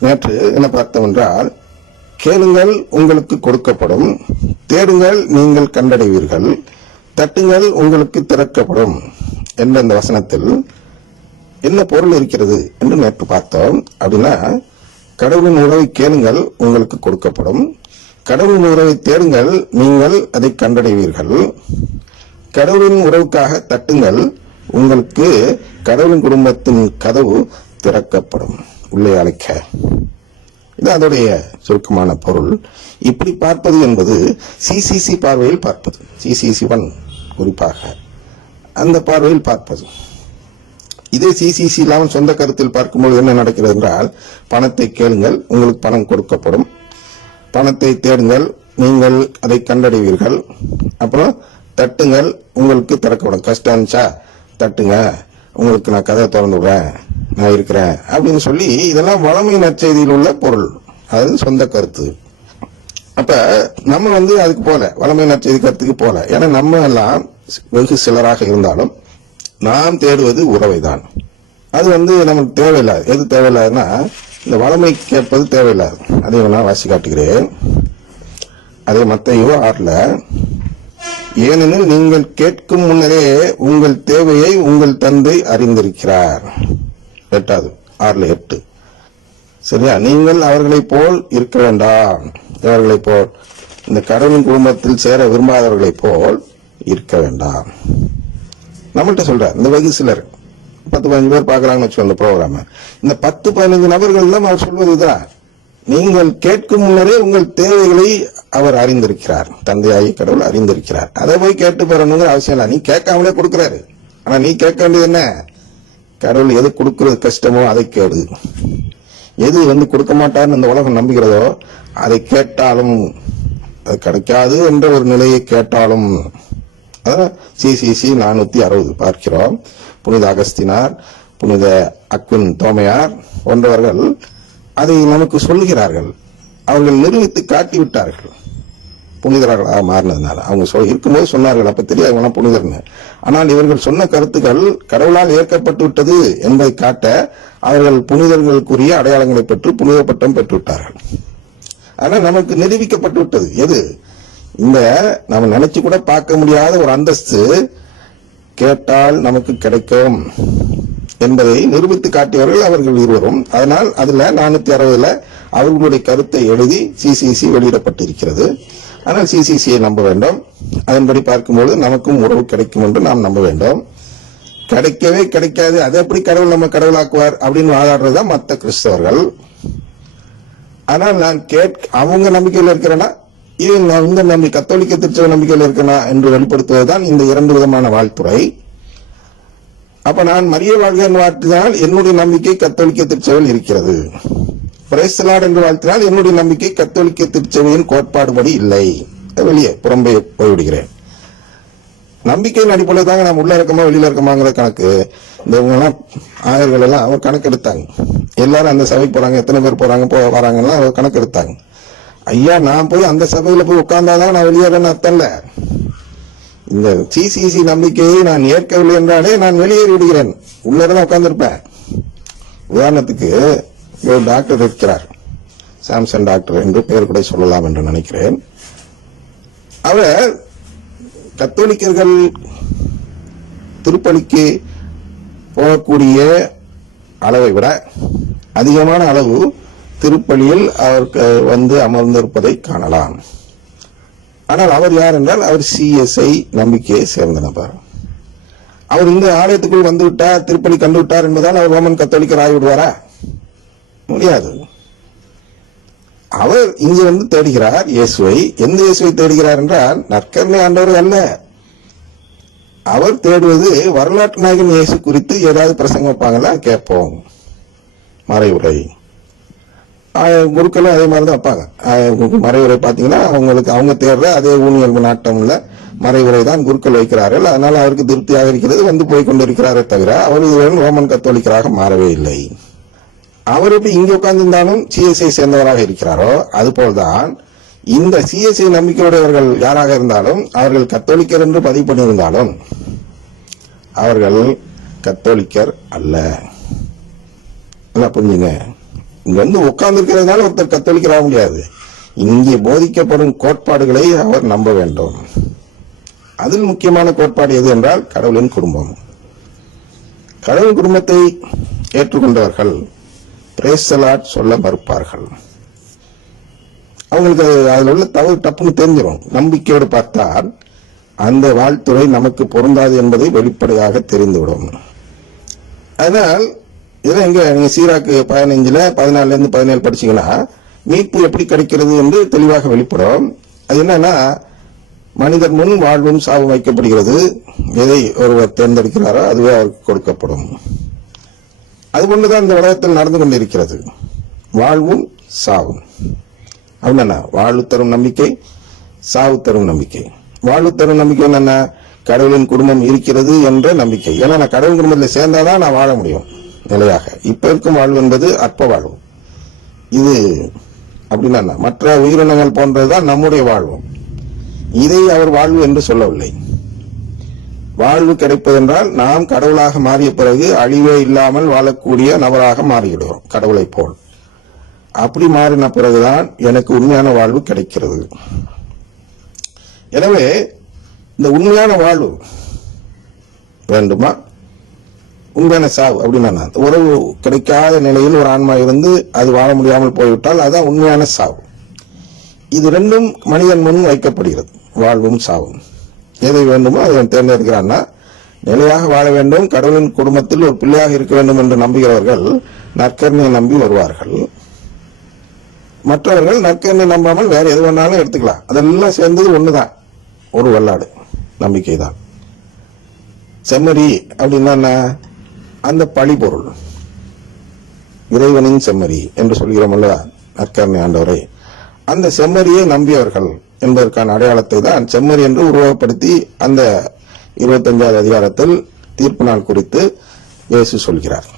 நேற்று என்ன பார்த்தோம் என்றால் கேளுங்கள் உங்களுக்கு கொடுக்கப்படும் தேடுங்கள் நீங்கள் கண்டடைவீர்கள் தட்டுங்கள் உங்களுக்கு திறக்கப்படும் என்ற இந்த வசனத்தில் என்ன பொருள் இருக்கிறது என்று நேற்று பார்த்தோம். அப்படின்னா கடவுளின் உறவை கேளுங்கள் உங்களுக்கு கொடுக்கப்படும் கடவுளின் உறவை தேடுங்கள் நீங்கள் அதை கண்டடைவீர்கள் கடவுளின் உறவுக்காக தட்டுங்கள் உங்களுக்கு கடவுளின் குடும்பத்தின் கதவு திறக்கப்படும். உள்ளே அழைக்க. இது அதோடைய சுருக்கமான பொருள். இப்படி பார்ப்பது என்பது சிசிசி பார்வையில் பார்ப்பது. சிசிசி ஒன் குறிப்பாக. அந்த பார்வையில் பார்ப்பது. இதே சிசிசி இல்லாமல் சொந்த கருத்தில் பார்க்கும்போது என்ன நடக்கிறது என்றால் பணத்தை கேளுங்கள் உங்களுக்கு பணம் கொடுக்கப்படும். பணத்தை தேடுங்கள் நீங்கள் அதை கண்டடைவீர்கள். அப்புறம் தட்டுங்கள் உங்களுக்கு திறக்கப்படும். கஷ்டம் இருந்துச்சா? தட்டுங்க. உங்களுக்கு நான் கதை திறந்து விடுறேன் நான் இருக்கிறேன் அப்படின்னு சொல்லி இதெல்லாம் வளமை நற்செய்தியில் உள்ள பொருள். அது சொந்த கருத்து. அப்ப நம்ம வந்து அதுக்கு போல வளமை நற்செய்தி கருத்துக்கு போல. ஏன்னா நம்ம எல்லாம் வெகு சிலராக இருந்தாலும் நாம் தேடுவது உறவைதான். அது வந்து நமக்கு தேவையில்லாது. எது தேவையில்லாதுன்னா இந்த வளமை கேட்பது தேவையில்லாது. அதை நான் வாசி காட்டுகிறேன். அதே மத்தையோ ஆறுல ஏனெனில் நீங்கள் கேட்கும் முன்னரே உங்கள் தேவையை உங்கள் தந்தை அறிந்திருக்கிறார். எட்டாவது ஆறுல எட்டு. சரியா? நீங்கள் அவர்களைப் போல் இருக்க வேண்டாம். அவர்களைப் போல் இந்த கடவுளின் குடும்பத்தில் சேர விரும்பாதவர்களை போல் இருக்க வேண்டாம். நம்மள்கிட்ட சொல்றார் இந்த வெகு சிலர் பத்து பதினஞ்சு பேர் பார்க்குறாங்கன்னு வச்சுக்கோ அந்த ப்ரோக்ராம் இந்த பத்து பதினஞ்சு நபர்கள் தான் அவர் சொல்வதுதான் நீங்கள் கேட்கும் முன்னரே உங்கள் தேவைகளை அவர் அறிந்திருக்கிறார். தந்தையாகி கடவுள் அறிந்திருக்கிறார். அதை போய் கேட்டு பெறணுங்கிற அவசியம் இல்லை. நீ கேட்காமலே கொடுக்கிறாரு. ஆனா நீ கேட்க வேண்டியது என்ன? கடவுள் எது கொடுக்கறது கஷ்டமோ அதை கேடு. எது வந்து கொடுக்க மாட்டார்னு இந்த உலகம் நம்புகிறதோ அதை கேட்டாலும் அது கிடைக்காது என்ற ஒரு நிலையை கேட்டாலும். அதான் சிசிசி நானூத்தி அறுபது பார்க்கிறோம். புனித அகஸ்தினார் புனித அக்குன் தோமையார் போன்றவர்கள் அதை நமக்கு சொல்லுகிறார்கள். அவர்கள் நிரூபித்து காட்டி விட்டார்கள் புனிதர்களாக மாறினதுனால. அவங்க சொல் இருக்கும்போது சொன்னார்கள் அப்ப தெரியாது புனிதர்னு. ஆனால் இவர்கள் சொன்ன கருத்துக்கள் கடவுளால் ஏற்கப்பட்டு விட்டது என்பதை காட்ட அவர்கள் புனிதர்களுக்குரிய அடையாளங்களை பெற்று புனித பட்டம் பெற்று விட்டார்கள். நமக்கு நிரூபிக்கப்பட்டு விட்டது. எது? இந்த நம்ம நினைச்சு கூட பார்க்க முடியாத ஒரு அந்தஸ்து கேட்டால் நமக்கு கிடைக்கும் என்பதை நிரூபித்து காட்டியவர்கள் அவர்கள் இருவரும். அதனால் அதுல நானூத்தி அறுபதுல அவர்களுடைய கருத்தை எழுதி சிசிசி வெளியிடப்பட்டிருக்கிறது. ஆனால் சிசிசியை நம்ப வேண்டும். அதன்படி பார்க்கும்பொழுது நமக்கும் உறவு கிடைக்கும் என்று நாம் நம்ப வேண்டும். கிடைக்கவே கிடைக்காது. அதை எப்படி கடவுள் நம்ம கடவுளாக்குவார் அப்படின்னு வாதாடுறதுதான் மற்ற கிறிஸ்தவர்கள். ஆனால் நான் கேட் அவங்க நம்பிக்கையில் இருக்கிறேன்னா இது இந்த நம்பி கத்தோலிக்க திருச்சபை நம்பிக்கையில் இருக்கனா என்று வெளிப்படுத்துவதுதான் இந்த இரண்டு விதமான வாழ்த்துறை. அப்ப நான் மரிய வாழ்க வாழ்த்தினால் என்னுடைய நம்பிக்கை கத்தோலிக்க திருச்சபையில் இருக்கிறது. பிரேசலாட் என்று வாழ்த்தினால் என்னுடைய நம்பிக்கை கத்தோலிக்க திருச்சபையின் கோட்பாடுபடி இல்லை. வெளியே புறம்பே போய்விடுகிறேன். நம்பிக்கையின் அடிப்படையில் தாங்க நான் உள்ள இருக்கமா வெளியில இருக்கமாங்கிற கணக்கு. இந்த இவங்கெல்லாம் ஆயர்கள் எல்லாம் அவர் கணக்கு எடுத்தாங்க. எல்லாரும் அந்த சபைக்கு போறாங்க எத்தனை பேர் போறாங்க போ வராங்கலாம் அவர் கணக்கு எடுத்தாங்க. ஐயா நான் போய் அந்த சபையில போய் உட்கார்ந்தாதான் நான் வெளியேறேன்னு அர்த்தம் இல்லை. இந்த சிசிசி நம்பிக்கையை நான் ஏற்கவில்லை என்றாலே நான் வெளியேறி விடுகிறேன் உள்ளதான் உட்கார்ந்துருப்பேன். உதாரணத்துக்கு ஒரு டாக்டர் இருக்கிறார். சாம்சன் டாக்டர் என்று பெயர் கூட சொல்லலாம் என்று நினைக்கிறேன். அவர் கத்தோலிக்கர்கள் திருப்பணிக்கு போகக்கூடிய அளவை விட அதிகமான அளவு திருப்பணியில் அவருக்கு வந்து அமர்ந்திருப்பதை காணலாம். ஆனால் அவர் யார் என்றால் அவர் சிஎஸ்ஐ நம்பிக்கையை சேர்ந்த நபர். அவர் இந்த ஆலயத்துக்குள் வந்து விட்டார் திருப்பலி கண்டு விட்டார் என்பதால் அவர் ரோமன் கத்தோலிக்கர் ஆகிவிடுவாரா? முடியாது. அவர் இங்கே வந்து தேடுகிறார் இயேசுவை. எந்த இயேசுவை தேடுகிறார் என்றால் நற்கருணை ஆண்டவர் அல்ல. அவர் தேடுவது வரலாற்று நாயகன் இயேசு குறித்து ஏதாவது பிரசங்கம் வைப்பாங்களா? கேட்போம். மறைவுரை. குருக்களும் அதே மாதிரி தான் வைப்பாங்க. மறைவுரை பார்த்தீங்கன்னா அவங்களுக்கு அவங்க தேடுற அதே ஊனியல் நாட்டம் மறைவுரை தான் குருக்கள் வைக்கிறார்கள். அதனால அவருக்கு திருப்தியாக இருக்கிறது வந்து போய் கொண்டிருக்கிறாரே தவிர அவர் இதுவரை ரோமன் கத்தோலிக்கராக மாறவே இல்லை. அவர் எப்படி இங்கே உட்கார்ந்திருந்தாலும் சிஎஸ்ஐ சேர்ந்தவராக இருக்கிறாரோ அதுபோல்தான் இந்த சிஎஸ்ஐ நம்பிக்கையுடையவர்கள் யாராக இருந்தாலும் அவர்கள் கத்தோலிக்கர் என்று பதிவு பண்ணியிருந்தாலும் அவர்கள் கத்தோலிக்கர் அல்ல. நல்லா புரிஞ்சுங்க. இங்க வந்து உட்கார்ந்துருக்கிறதுனால ஒருத்தர் கத்தோலிக்கராக முடியாது. இங்கே போதிக்கப்படும் கோட்பாடுகளை அவர் நம்ப வேண்டும். அதில் முக்கியமான கோட்பாடு எது என்றால் கடவுளின் குடும்பம். கடவுள் குடும்பத்தை ஏற்றுக்கொண்டவர்கள் பிரேசலாட் சொல்ல மறுப்பார்கள். அவங்களுக்கு அது- அதில் உள்ள தவறு டப்புன்னு தெரிஞ்சிடும் நம்பிக்கையோடு பார்த்தால் அந்த வாழ்த்துறை நமக்கு பொருந்தாது என்பதை வெளிப்படையாக தெரிந்துவிடும். அதனால் இதெல்லாம் எங்கே நீங்கள் சீராக்கு பதினஞ்சில் பதினாலுல இருந்து பதினேழு படிச்சீங்கன்னா மீட்பு எப்படி கிடைக்கிறது என்று தெளிவாக வெளிப்படும். அது என்னன்னா மனிதர் முன் வாழ்வும் சாவும் வைக்கப்படுகிறது. எதை ஒருவர் தேர்ந்தெடுக்கிறாரோ அதுவே அவருக்கு கொடுக்கப்படும். அது ஒண்ணுதான் இந்த உலகத்தில் நடந்து கொண்டிருக்கிறது. வாழ்வும் சாவும். அப்படின்னா வாழ்வு தரும் நம்பிக்கை சாவு தரும் நம்பிக்கை. வாழ்வு தரும் நம்பிக்கை என்னென்ன? கடவுளின் குடும்பம் இருக்கிறது என்ற நம்பிக்கை. ஏன்னா நான் கடவுள் குடும்பத்தில் சேர்ந்தாதான் நான் வாழ முடியும் நிலையாக. இப்ப இருக்கும் வாழ்வு என்பது அற்ப வாழ்வு. இது அப்படின்னா மற்ற உயிரினங்கள் போன்றதுதான் நம்முடைய வாழ்வு. இதை அவர் வாழ்வு என்று சொல்லவில்லை. வாழ்வு கிடைப்பதென்றால் நாம் கடவுளாக மாறிய பிறகு அழிவே இல்லாமல் வாழக்கூடிய நபராக மாறிவிடுவோம் கடவுளைப் போல் அப்படி மாறின பிறகுதான் எனக்கு உண்மையான வாழ்வு கிடைக்கிறது. எனவே இந்த உண்மையான வாழ்வு வேண்டுமா? உண்மையான சாவு அப்படின்னா உறவு கிடைக்காத நிலையில் ஒரு ஆன்மா இருந்து அது வாழ முடியாமல் போய்விட்டால் அதுதான் உண்மையான சாவு. இது ரெண்டும் மனிதன் முன் வைக்கப்படுகிறது வாழ்வும் சாவும். எதை வேண்டுமோ அதை தேர்ந்தெடுக்கிறான்னா நிலையாக வாழ வேண்டும். கடவுளின் குடும்பத்தில் ஒரு பிள்ளையாக இருக்க வேண்டும் என்று நம்புகிறவர்கள் நற்கரணியை நம்பி வருவார்கள். மற்றவர்கள் நற்கருணை நம்பாமல் வேற எது வேணாலும் எடுத்துக்கலாம். அதெல்லாம் சேர்ந்தது ஒண்ணுதான். ஒரு வல்லாடு. நம்பிக்கை தான் செம்மறி அப்படின்னா அந்த பழி பொருள் இறைவனின் செம்மறி என்று சொல்கிறோம்ல நற்கருணை ஆண்டவரை. அந்த செம்மறியை நம்பியவர்கள் என்பதற்கான அடையாளத்தை தான் செம்மறி என்று உருவகப்படுத்தி அந்த இருபத்தஞ்சாவது அதிகாரத்தில் தீர்ப்பு நாள் குறித்து இயேசு சொல்கிறார்.